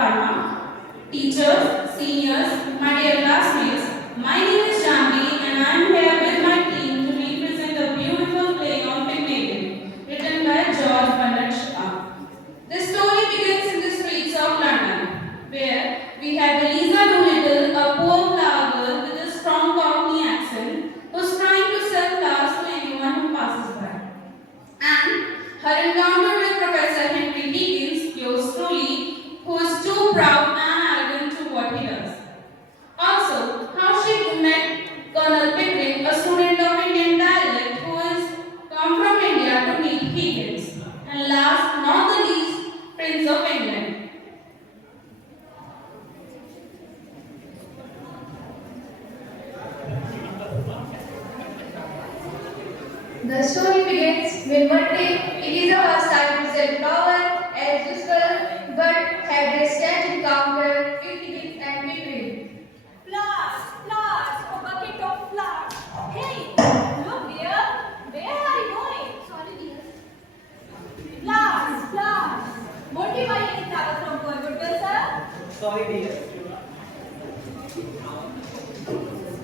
Karma, teachers, seniors, my dear classmates. My name is Janvi and I am here with my team to represent a beautiful play on Pygmalion, written by George Bernard Shaw. The story begins in the streets of London, where we have Eliza Doolittle, a poor flower girl with a strong Cockney accent, who's trying to sell flowers to anyone who passes by. And her encounter with Professor Henry Higgins, yours truly, who is too proud and arrogant to what he does. Also, how she met Colonel Pickering, a student of Indian dialect who is come from India to meet Higgins. And last, not the least, Prince of England. The story begins when one day Eliza was trying to sell flower as usual but had a strange encounter with Higgins and Pickering. Flowers, flowers, a bucket of flowers. Hey, look dear, where are you going? Sorry dear. Flowers, flowers. Won't you buy any flowers from poor goodwill, sir? Sorry, dear.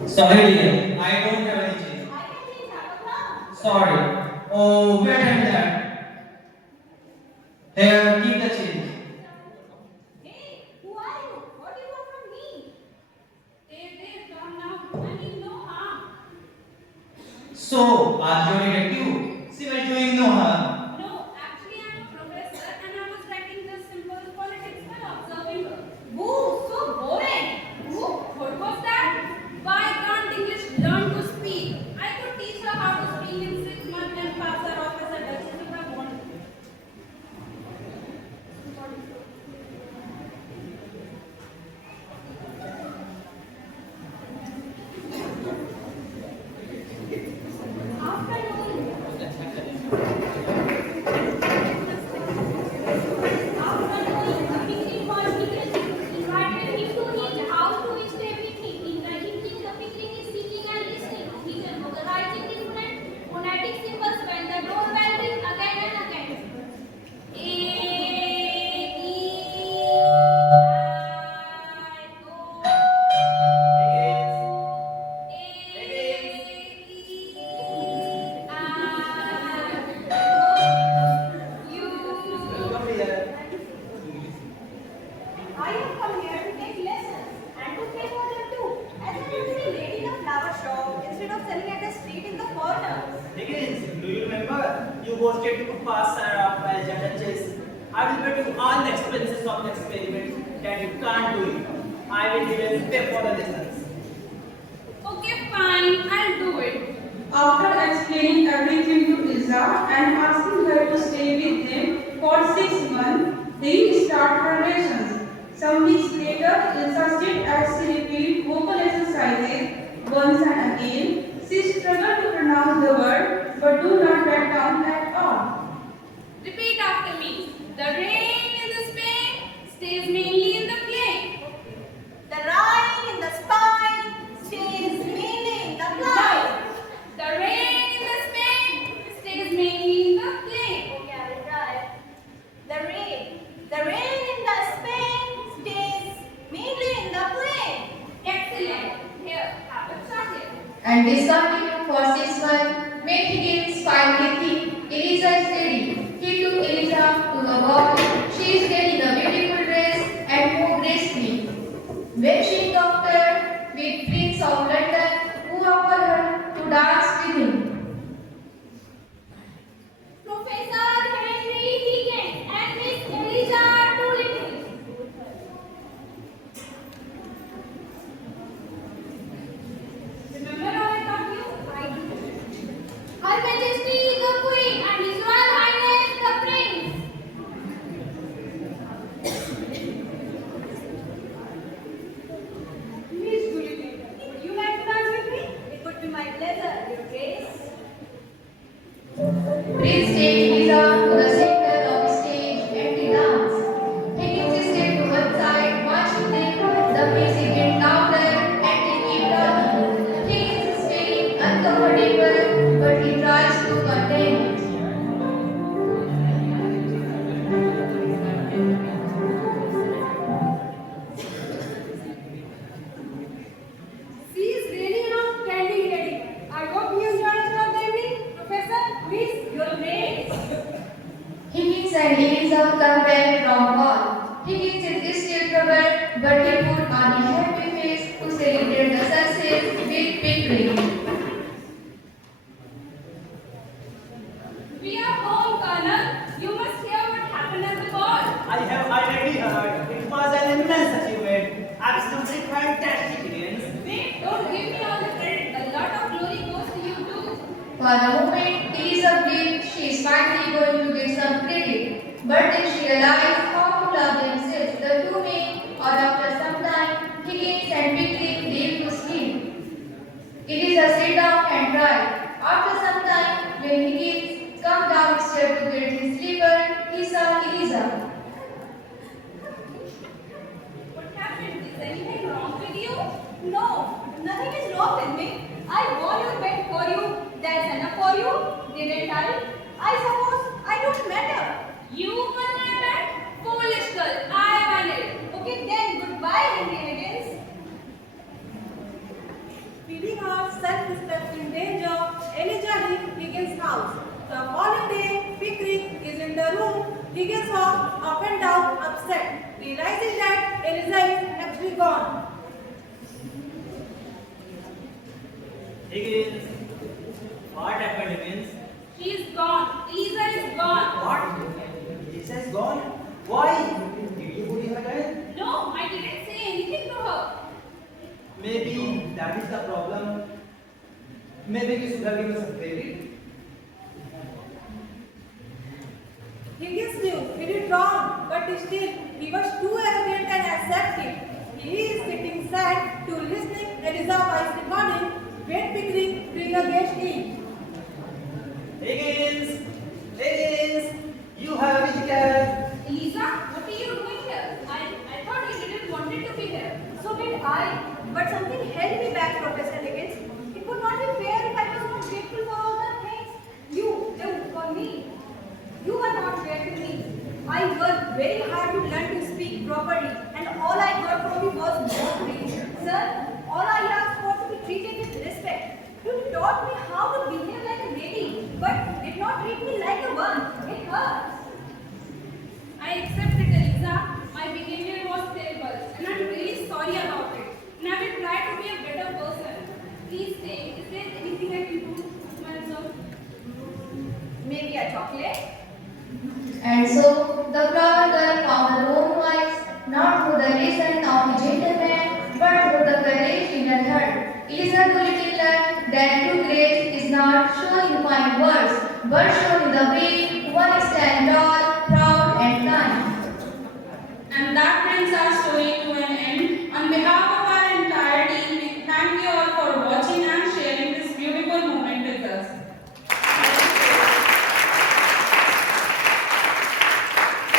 Sorry, dear. I don't have any change. I can please have a flower. Sorry. Oh, where am that? Here, keep the change. Hey, who are you? What do you want from me? Dave, calm down. I mean no harm. So, are you a detective? She was doing no harm. No, actually I'm a professor and I was writing this simple politics while observing her. Boo, so boring. Who? What was that? Why can't English learn to speak? I could teach her how to speak in 6 months and pass her off as a duchess if I wanted. Come here. I have come here to take lessons and to pay for them too. As I am a lady in a flower shop instead of selling at the street in the corner. Higgins, do you remember? You boasted to pass her off as judges. I will bet you all the expenses of the experiment that you can't do it. I will even pay for the lessons. Okay, fine, I'll do it. After explaining everything to Lisa and asking her to stay with them for 6 months, they start her lessons. Some weeks later, Lisa did as she repeated vocal exercises once and again. She struggled to pronounce the word but do not write down at all. Repeat after me. The rain in the Spain stays mainly in the plain. The rhyme in the spine stays mainly in the fly. The rain in the Spain stays mainly in the plain. Okay, I will try. The rain in the Spain stays mainly in the plain. Excellent. Here, have a chocolate. And this continued for 6 months, made Higgins finally think Eliza is ready. He took Eliza to the ball. She is getting a beautiful dress and moved gracefully. When she encountered with Prince of London, who offered her to dance with him. Professor Henry Higgins and Miss Eliza Doolittle. Remember how I taught you? Her Majesty the Queen and His Royal still troubled, but he put on a happy face to celebrate the success with victory. We are home, Colonel. You must hear what happened at the ball. I have already heard. It was an immense achievement. Absolutely fantastic, Higgins. Wait, don't give me all the credit. A lot of glory goes to you too. For the moment, Eliza believed she is finally going to get some credit. But then she realized how to love themselves. The two men, or after some time, Higgins and Pickering lay to sleep. Eliza sat down and cried. After some time, when Higgins came downstairs to get his slipper, he saw Eliza. What happened? Is anything wrong with you? No, nothing is wrong with me. I wore your bed for you. There's enough for you. Didn't I? I suppose I don't matter. You won my bet? Foolish girl, I won it. Okay then, goodbye, Henry Higgins. Feeling her self-respect in danger, Elijah leaves Higgins' house. The following day, Pickering is in the room. Higgins walks up and down, upset, realizing that Eliza is actually gone. Higgins. What happened, Higgins? She is gone. Eliza is gone. What? Lisa is gone? Why? Did you bully her again? No, I didn't say anything to her. Maybe that is the problem. Maybe you should have given some credit. Higgins knew he did wrong, but still he was too arrogant and accepted. He is sitting sad to listening Eliza voice recording when Pickering bring a guest in. Higgins! Higgins! You have a visitor! Eliza, what are you doing here? I thought you didn't want it to be here. So did I, but something held me back, Professor Higgins. It would not be fair if I was not grateful for all the things you do for me. You are not fair to me. I worked very hard to learn to speak properly, and all I got from you was mockery. Sir, all I asked was to be treated with respect. You taught me how to behave like a lady, but did not treat me like a one. It hurts. I accept